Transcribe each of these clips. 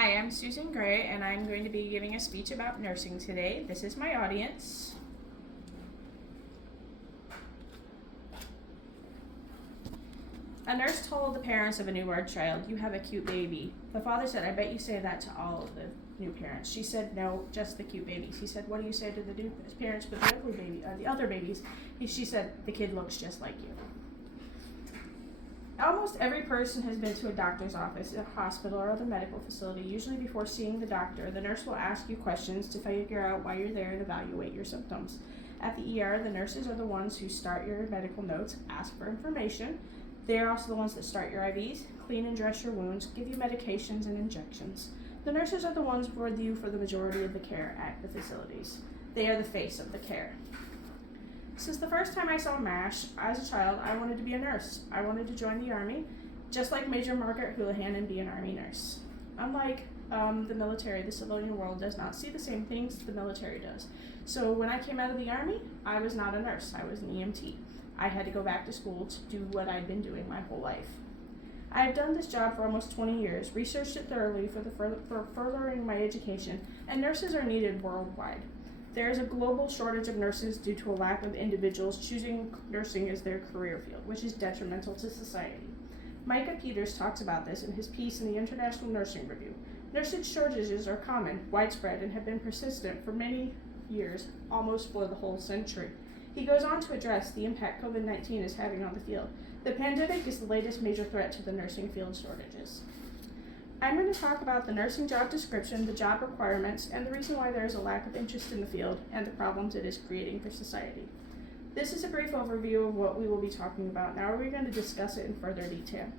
Hi, I'm Susan Gray, and I'm going to be giving a speech about nursing today. This is my audience. A nurse told the parents of a newborn child, "You have a cute baby." The father said, "I bet you say that to all of the new parents." She said, "No, just the cute babies." He said, "What do you say to the new parents with the other babies?" She said, "The kid looks just like you." Almost every person has been to a doctor's office, a hospital, or other medical facility. Usually before seeing the doctor, the nurse will ask you questions to figure out why you're there and evaluate your symptoms. At the ER, the nurses are the ones who start your medical notes, ask for information. They are also the ones that start your IVs, clean and dress your wounds, give you medications and injections. The nurses are the ones with you for the majority of the care at the facilities. They are the face of the care. Since the first time I saw MASH, as a child, I wanted to be a nurse. I wanted to join the Army, just like Major Margaret Houlihan, and be an Army nurse. Unlike the military, the civilian world does not see the same things the military does. So when I came out of the Army, I was not a nurse. I was an EMT. I had to go back to school to do what I'd been doing my whole life. I have done this job for almost 20 years, researched it thoroughly for furthering my education, and nurses are needed worldwide. There is a global shortage of nurses due to a lack of individuals choosing nursing as their career field, which is detrimental to society. Micah Peters talks about this in his piece in the International Nursing Review. Nursing shortages are common, widespread, and have been persistent for many years, almost for the whole century. He goes on to address the impact COVID-19 is having on the field. The pandemic is the latest major threat to the nursing field shortages. I'm going to talk about the nursing job description, the job requirements, and the reason why there is a lack of interest in the field and the problems it is creating for society. This is a brief overview of what we will be talking about. Now we're going to discuss it in further detail.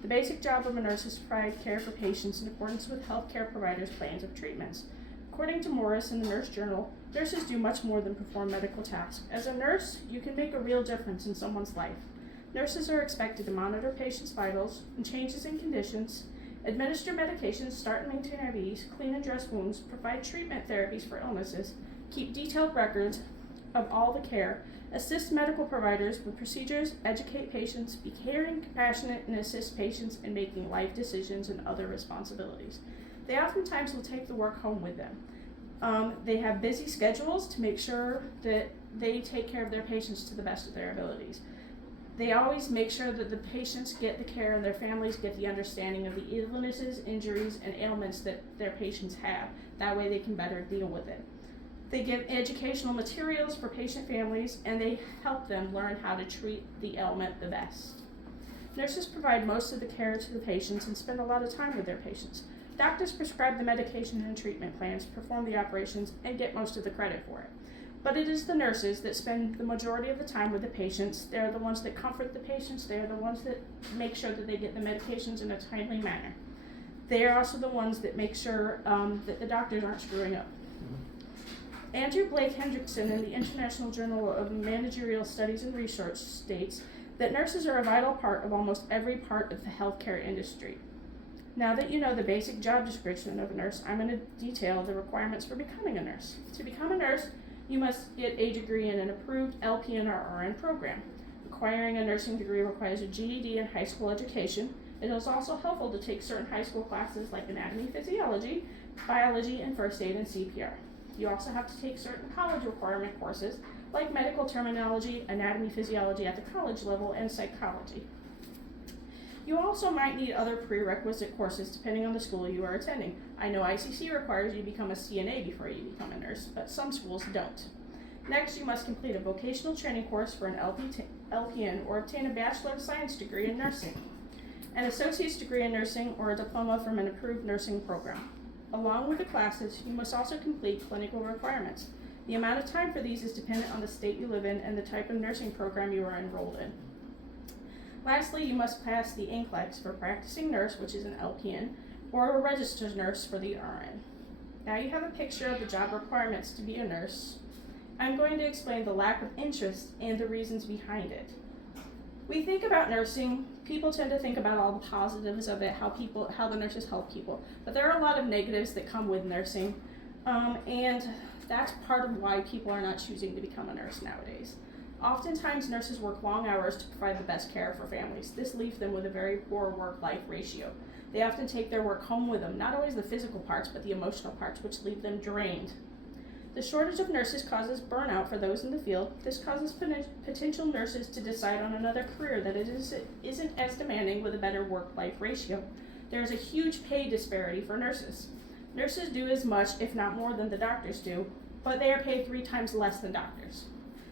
The basic job of a nurse is to provide care for patients in accordance with healthcare providers' plans of treatments. According to Morris in the Nurse Journal, nurses do much more than perform medical tasks. As a nurse, you can make a real difference in someone's life. Nurses are expected to monitor patients' vitals and changes in conditions, administer medications, start and maintain IVs, clean and dress wounds, provide treatment therapies for illnesses, keep detailed records of all the care, assist medical providers with procedures, educate patients, be caring, compassionate, and assist patients in making life decisions and other responsibilities. They oftentimes will take the work home with them. They have busy schedules to make sure that they take care of their patients to the best of their abilities. They always make sure that the patients get the care and their families get the understanding of the illnesses, injuries, and ailments that their patients have. That way they can better deal with it. They give educational materials for patient families, and they help them learn how to treat the ailment the best. Nurses provide most of the care to the patients and spend a lot of time with their patients. Doctors prescribe the medication and treatment plans, perform the operations, and get most of the credit for it. But it is the nurses that spend the majority of the time with the patients. They're the ones that comfort the patients. They're the ones that make sure that they get the medications in a timely manner. They are also the ones that make sure that the doctors aren't screwing up. Andrew Blake Hendrickson in the International Journal of Managerial Studies and Research states that nurses are a vital part of almost every part of the healthcare industry. Now that you know the basic job description of a nurse, I'm going to detail the requirements for becoming a nurse. To become a nurse, you must get a degree in an approved LPN or RN program. Acquiring a nursing degree requires a GED and high school education. It is also helpful to take certain high school classes like anatomy, physiology, biology, and first aid and CPR. You also have to take certain college requirement courses like medical terminology, anatomy, physiology at the college level, and psychology. You also might need other prerequisite courses depending on the school you are attending. I know ICC requires you become a CNA before you become a nurse, but some schools don't. Next, you must complete a vocational training course for an LPN or obtain a Bachelor of Science degree in nursing, an associate's degree in nursing, or a diploma from an approved nursing program. Along with the classes, you must also complete clinical requirements. The amount of time for these is dependent on the state you live in and the type of nursing program you are enrolled in. Lastly, you must pass the NCLEX for practicing nurse, which is an LPN, or a registered nurse for the RN. Now you have a picture of the job requirements to be a nurse. I'm going to explain the lack of interest and the reasons behind it. We think about nursing, people tend to think about all the positives of it, how the nurses help people, but there are a lot of negatives that come with nursing, and that's part of why people are not choosing to become a nurse nowadays. Oftentimes, nurses work long hours to provide the best care for families. This leaves them with a very poor work-life ratio. They often take their work home with them, not always the physical parts, but the emotional parts, which leave them drained. The shortage of nurses causes burnout for those in the field. This causes potential nurses to decide on another career that isn't as demanding with a better work-life ratio. There is a huge pay disparity for nurses. Nurses do as much, if not more, than the doctors do, but they are paid 3 times less than doctors.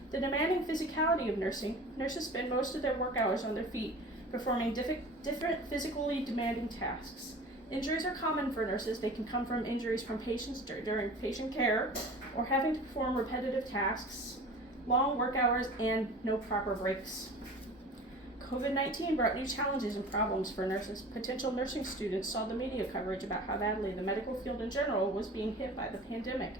The demanding physicality of nursing, nurses spend most of their work hours on their feet, performing different physically demanding tasks. Injuries are common for nurses. They can come from injuries from patients during patient care, or having to perform repetitive tasks, long work hours, and no proper breaks. COVID-19 brought new challenges and problems for nurses. Potential nursing students saw the media coverage about how badly the medical field in general was being hit by the pandemic.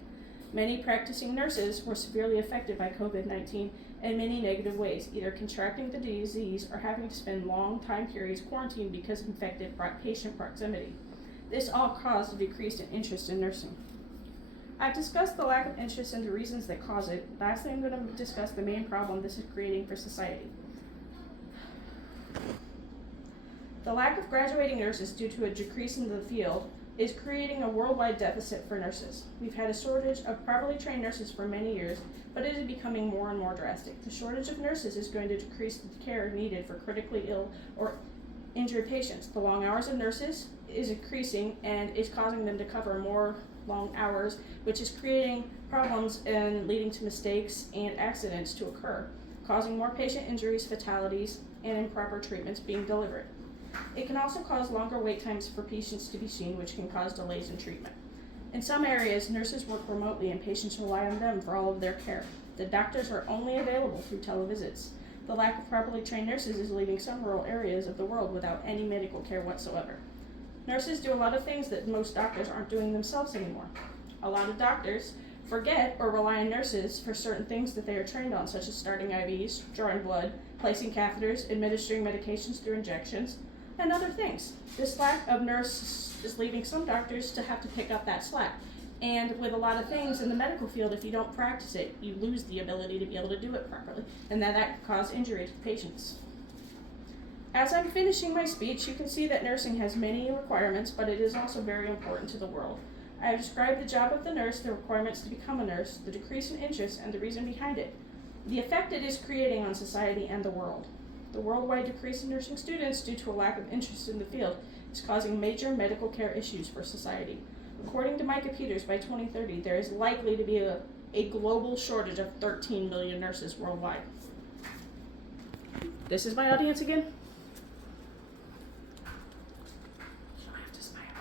Many practicing nurses were severely affected by COVID-19 in many negative ways, either contracting the disease or having to spend long time periods quarantined because of infected patient proximity. This all caused a decrease in interest in nursing. I've discussed the lack of interest and the reasons that cause it. Lastly, I'm going to discuss the main problem this is creating for society. The lack of graduating nurses due to a decrease in the field is creating a worldwide deficit for nurses. We've had a shortage of properly trained nurses for many years, but it is becoming more and more drastic. The shortage of nurses is going to decrease the care needed for critically ill or injured patients. The long hours of nurses is increasing and is causing them to cover more long hours, which is creating problems and leading to mistakes and accidents to occur, causing more patient injuries, fatalities, and improper treatments being delivered. It can also cause longer wait times for patients to be seen, which can cause delays in treatment. In some areas, nurses work remotely and patients rely on them for all of their care. The doctors are only available through televisits. The lack of properly trained nurses is leaving some rural areas of the world without any medical care whatsoever. Nurses do a lot of things that most doctors aren't doing themselves anymore. A lot of doctors forget or rely on nurses for certain things that they are trained on, such as starting IVs, drawing blood, placing catheters, administering medications through injections, and other things. This lack of nurses is leaving some doctors to have to pick up that slack. And with a lot of things in the medical field, if you don't practice it, you lose the ability to be able to do it properly, and that can cause injury to the patients. As I'm finishing my speech, you can see that nursing has many requirements, but it is also very important to the world. I have described the job of the nurse, the requirements to become a nurse, the decrease in interest, and the reason behind it, the effect it is creating on society and the world. The worldwide decrease in nursing students due to a lack of interest in the field is causing major medical care issues for society. According to Micah Peters, by 2030, there is likely to be a global shortage of 13 million nurses worldwide. This is my audience again.